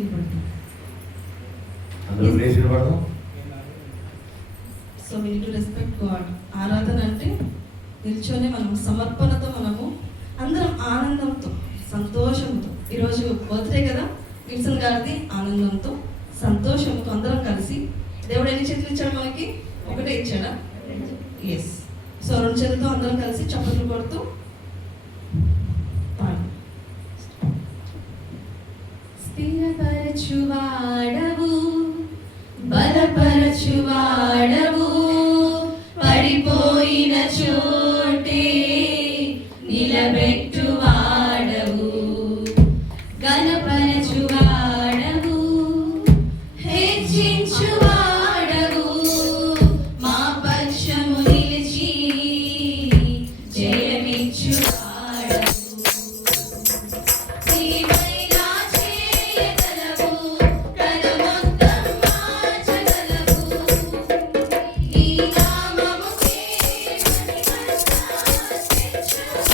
నిలబడతాం. So we need to respect God. ఆరాధన అంటే నిల్చొని మనం సమర్పణతో మనము అందరం ఆనందంతో సంతోషంతో, ఈరోజు బర్త్డే కదా గిల్సన్ గారిది, ఆనందంతో సంతోషంతో అందరం కలిసి దేవుడు ఎన్ని చేతులు ఇచ్చాడు మనకి? ఒకటే ఇచ్చాడా? ఎస్. సో 2 చేతులతో అందరం కలిసి చప్పట్లు కొడుతూ పాడు. స్థిరపరచువాడవు, బలపరచువాడవు, పడిపోయిన చోటే నిలబెట్టువాడవు, గణపరచువాడవు, హెచ్చించువాడవు, మా పక్షము నిలిచి జయమిచ్చువాడవు. నీవైనా చేయగలవు, కనుమొత్తం మార్చగలవు, నీ నామముకే మహిమ తెచ్చుము.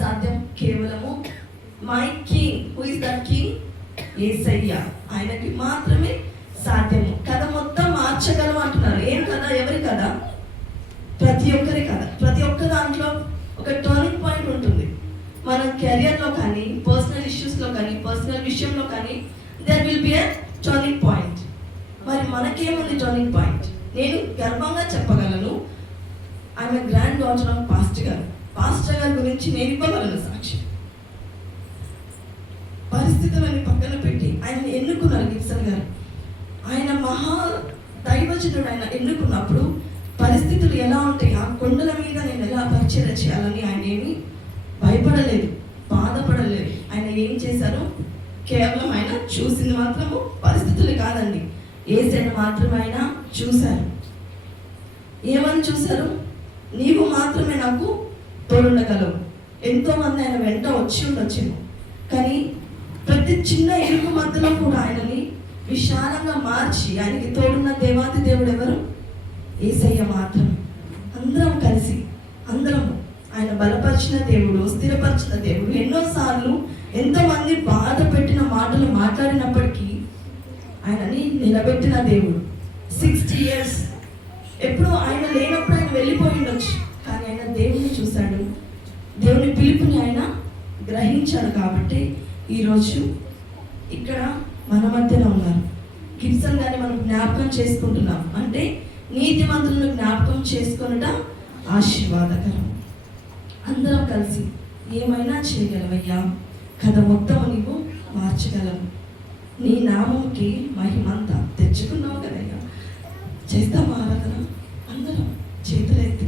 సాధ్యం? కేవలము my king. Who is that king? Yesayya. ఆయనకి మాత్రమే సాధ్యము. కథ మొత్తం మార్చగలం అంటున్నారు. ఏం కథ? ఎవరి కథ? ప్రతి ఒక్కరి కథ. ప్రతి ఒక్క దాంట్లో ఒక టర్నింగ్ పాయింట్ ఉంటుంది. మన కెరియర్లో కానీ, పర్సనల్ ఇష్యూస్లో కానీ, పర్సనల్ విషయంలో కానీ there will be a turning point. మరి మనకేముంది టర్నింగ్ పాయింట్? నేను గర్వంగా చెప్పగలను, ఆమె గ్రాండ్ డాటర్ ఆఫ్ పాస్టర్ గారు. పాస్టర్ గారి గురించి నేను ఇవ్వగలను సాక్షి. పరిస్థితులని పక్కన పెట్టి ఆయన ఎన్నుకున్నారు గిబ్సన్ గారు. ఆయన మహా దైవజనుడు. ఆయన ఎన్నుకున్నప్పుడు పరిస్థితులు ఎలా ఉంటాయి, ఆ కొండల మీద నేను ఎలా పరిచయం చేయాలని ఆయన ఏమి భయపడలేదు, బాధపడలేదు. ఆయన ఏం చేశారు? కేవలం ఆయన చూసింది మాత్రము పరిస్థితులు కాదండి, యేసయ్యను మాత్రమే ఆయన చూశారు. ఏమని చూశారు? నీవు మాత్రమే నాకు తోడుండగలవు. ఎంతోమంది ఆయన వెంట వచ్చి ఉండొచ్చేమో, కానీ ప్రతి చిన్న ఇరుకు మధ్యలో కూడా ఆయనని విశాలంగా మార్చి ఆయనకి తోడున్న దేవాది దేవుడు ఎవరు? యేసయ్య మాత్రమే. అందరం కలిసి, అందరం ఆయన బలపరిచిన దేవుడు, స్థిరపరిచిన దేవుడు. ఎన్నోసార్లు ఎంతోమంది బాధ పెట్టిన మాటలు మాట్లాడినప్పటికీ ఆయనని నిలబెట్టిన దేవుడు. 60 years ఎప్పుడు ఆయన లేనప్పుడు ఆయన వెళ్ళిపోయి ఉండొచ్చు, కానీ ఆయన దేవుని చూశాడు, దేవుని పిలుపుని ఆయన గ్రహించాడు. కాబట్టి ఈరోజు ఇక్కడ మన మధ్యన ఉన్నారు. గిబ్సన్ గారిని మనం జ్ఞాపకం చేసుకుంటున్నాం అంటే నీతిమంతులను జ్ఞాపకం చేసుకొనడం ఆశీర్వాదకరం. అందరం కలిసి ఏమైనా చేయగలవయ్యా, కథ మొత్తం నీవు మార్చగలవు, నీ నామంకి మహిమంతా తెచ్చుకున్నావు కదయ్యా. చేస్తాం ఆరాధన. అందరం చేతులెత్తి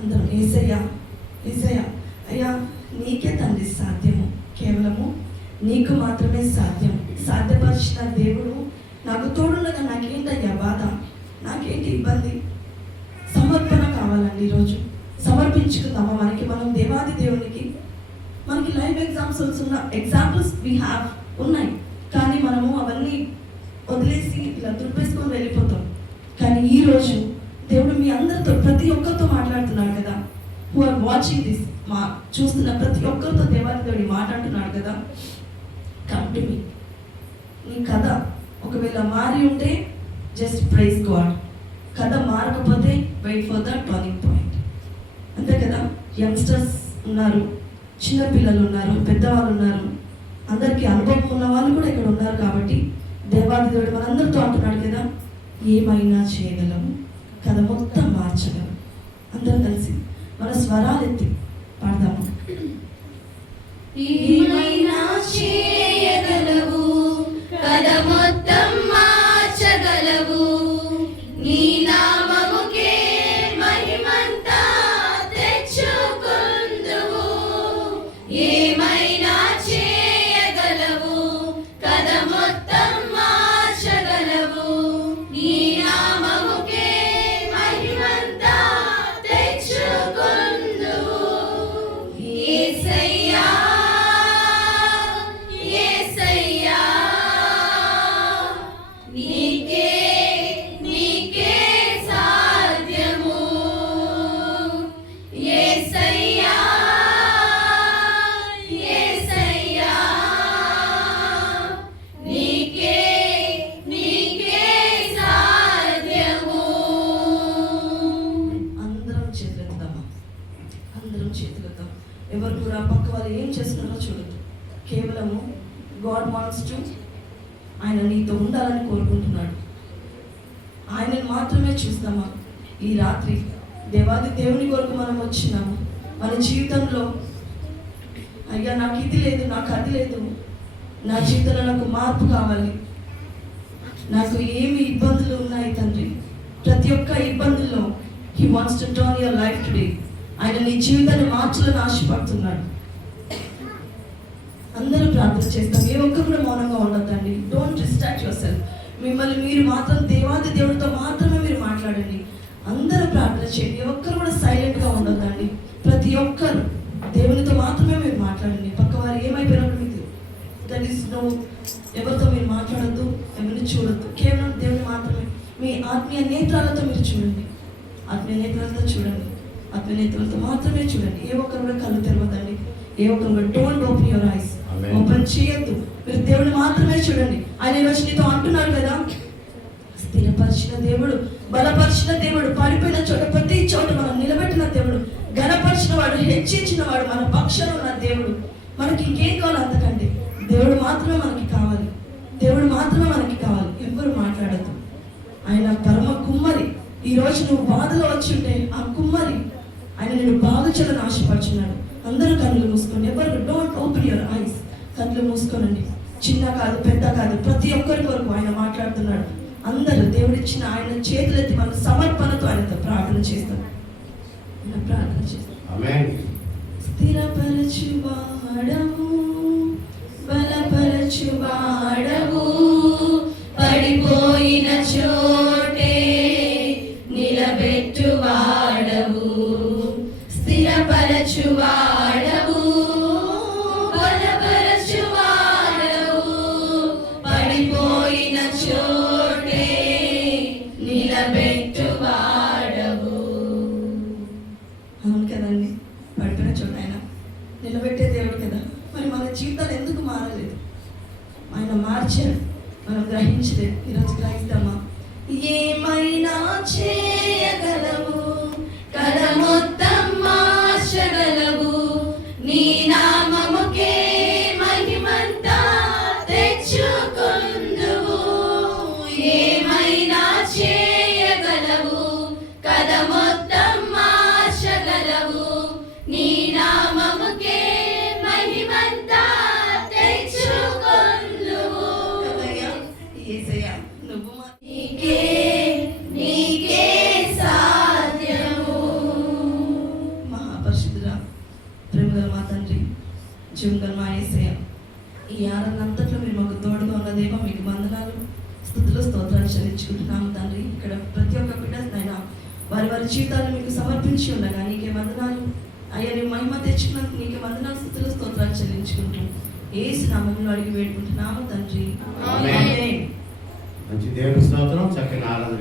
అందరం యేసయ్యా, యేసయ్యా, అయ్యా నీకే తండ్రి సాధ్యము, కేవలము నీకు మాత్రమే సాధ్యం. సాధ్యపరిచిన దేవుడు నాకు తోడుండగా నాకేంటయ్యా బాధ, నాకేంటి ఇబ్బంది? సమర్పణ కావాలండి. ఈరోజు సమర్పించుకుందామా? మనం దేవాది దేవునికి మనకి లైవ్ ఎగ్జాంపుల్స్ వీ హ్యావ్ ఉన్నాయి, కానీ మనము అవన్నీ వదిలేసి ఇలా దుర్పేసుకొని వెళ్ళిపోతాం. కానీ ఈరోజు దేవుడు మీ అందరితో, ప్రతి ఒక్కరితో మాట్లాడుతున్నాడు కదా. హూ ఆర్ వాచింగ్ దిస్, చూస్తున్న ప్రతి ఒక్కరితో దేవాది దేవుడి మాట్లాడుతున్నాడు కదా. Come to me. నీ కథ ఒకవేళ మారి ఉంటే జస్ట్ ప్రైజ్ గాడ్. కథ మారకపోతే wait for the turning point. అంతే కదా. యంగ్స్టర్స్ ఉన్నారు, చిన్నపిల్లలు ఉన్నారు, పెద్దవాళ్ళు ఉన్నారు, అందరికీ అనుభవం ఉన్న వాళ్ళు కూడా ఇక్కడ ఉన్నారు. కాబట్టి దేవాది దేవుడు మనందరితో అంటున్నాడు కదా, ఏమైనా చేయగలము, కథ మొత్తం మార్చగలము. అందరం కలిసి మన స్వరాలు ఎత్తి పాడదాము. ఏమైనా చేయగలవు, కథ మొత్తం మార్చగలవు, నీ నామముకే మహిమంతా తెచ్చుకుందువు. ఏమైనా చేయగలవు, కథ మొత్తం మార్చగలవు, నీ నామముకే మహిమంతా తెచ్చుకుందువు. యేసయ్యా, యేసయ్యా, నీకే నీకే సాధ్యము. యేసయ్యా, యేసయ్యా, నీకే నీకే సాధ్యము. అందరం చేతులెత్తుదామా? అందరం చేతులెత్తాం. ఎవరు కూడా పక్క వాళ్ళు ఏం చేస్తున్నారో చూడద్దు. కేవలము గాడ్ వాంట్స్ టు, ఆయన నీతో ఉండాలని కోరుకుంటున్నాడు. ఆయనను మాత్రమే చూస్తామా? ఈ రాత్రి దేవాది దేవుని కొరకు మనం వచ్చినాము. మన జీవితంలో అయ్యా నాకు ఇది లేదు, నాకు అది లేదు, నా జీవితంలో నాకు మార్పు కావాలి, నాకు ఏమి ఇబ్బందులు ఉన్నాయి తండ్రి. ప్రతి ఒక్క ఇబ్బందుల్లో he wants to turn your life today. ఆయన నీ జీవితాన్ని మార్చాలని ఆశపడుతున్నాడు. అందరూ ప్రార్థన చేస్తాం. ఏ ఒక్కరు కూడా మౌనంగా ఉండొద్దండి. Don't distract yourself. మిమ్మల్ని మీరు మాత్రం దేవాది దేవుడితో మాత్రమే మీరు మాట్లాడండి. అందరూ ప్రార్థన చేయండి. ఏ ఒక్కరు కూడా సైలెంట్గా ఉండొద్దండి. ప్రతి ఒక్కరు దేవునితో మాత్రమే మీరు మాట్లాడండి. పక్క వారు ఏమైపోయినప్పుడు మీకు దట్ ఈస్ నో, ఎవరితో మీరు మాట్లాడద్దు, ఎవరిని చూడొద్దు. కేవలం దేవుని మాత్రమే మీ ఆత్మీయ నేత్రాలతో మీరు చూడండి. ఆత్మీయ నేత్రాలతో చూడండి, ఆత్మీయ నేత్రాలతో మాత్రమే చూడండి. ఏ ఒక్కరు కూడా కళ్ళు తెరవద్దండి. ఏ ఒక్క don't open your eyes, Amen. Open చేయొద్దు. మీరు దేవుడు మాత్రమే చూడండి. ఆయన ఈరోజు నీతో అంటున్నాడు కదా, స్థిరపరిచిన దేవుడు, బలపరిచిన దేవుడు, పడిపోయిన చోట ప్రతి చోట మనం నిలబెట్టిన దేవుడు, ఘనపరిచిన వాడు, హెచ్చించిన వాడు, మన పక్షాన ఉన్న దేవుడు. మనకి ఇంకేం కావాలి అంతకంటే? దేవుడు మాత్రమే మనకి కావాలి, దేవుడు మాత్రమే మనకి కావాలి. ఎవరు మాట్లాడద్దు. ఆయన పరమ కుమ్మరి. ఈ రోజు నువ్వు బాధలో వచ్చి ఉంటే ఆ కుమ్మరి ఆయన నేను బాగా చేయాలని ఆశపడుచున్నాడు. అందరూ కళ్ళు మూసుకోండి. ఎవరు డోంట్ ఓపెన్ యువర్ ఐస్. కళ్ళు మూసుకోనండి. చిన్న కాదు పెద్ద కాదు, ప్రతి ఒక్కరి కొరకు ఆయన మాట్లాడుతున్నాడు. అందరూ దేవుడిచ్చిన ఆయన చేతులెత్తి మన సమర్పణతో ఆయనతో ప్రార్థన చేస్తాం. ఆయన ప్రార్థన చేస్తాం. ఆమేన్. స్థిరపరచువాడవు, బలపరచువాడవు, పడిపోయిన చోటే నిలబెట్టువాడవు, స్థిరపరచువాడవు, బలపరచువాడవు, పడిపోయిన చోటే నిలబెట్టువాడవు. అవును కదండి, పడిపోయిన చోట ఆయన నిలబెట్టే దేవుడు కదా. మరి మన జీవితాలు ఎందుకు మారలేదు? ఆయన మార్చాడు, మనం గ్రహించలేదు. ఈరోజు గ్రహిస్తామా? ఏమైనా చేయగలవు, కథ మొత్తం మార్చగలవు, నీ నామముకే మహిమంతా తెచ్చుకొందువు. ఏమైనా చేయగలవు, కథ మొత్తం మార్చగలవు, నీ నామముకే మహిమంతా తెచ్చుకొందువు. కదయ్యా, యేసయ్యా, నువ్వు మా నీకే నీకే సాధ్యము. మహాపరిశుద్ధుల ప్రేమగల మా తండ్రి, జీవగల మా యేసయ్య, ఈ ఆరాధనంతట్లో మీరు మాకు తోడుగా ఉన్న దేవా, మీకు వందనాలు, స్తుతులు, స్తోత్రాలు చెల్లించుకుంటున్నాము తండ్రి. ఇక్కడ ప్రతి ఒక్క బిడ్డ నాయనా వారి వారి జీవితాలను మీకు సమర్పించి ఉండగా నీకే వందనాలు అయ్యా. నీ మహిమ తెచ్చుకున్నందుకు నీకే వందనాలు, స్తుతులు, స్తోత్రాలు చెల్లించుకుంటాం. యేసు నామములో అడిగి వేడుకుంటున్నాము తండ్రి. ఆమేన్. ఆమేన్. మంచి దేవుని స్తోత్రం. చక్కని ఆరాధన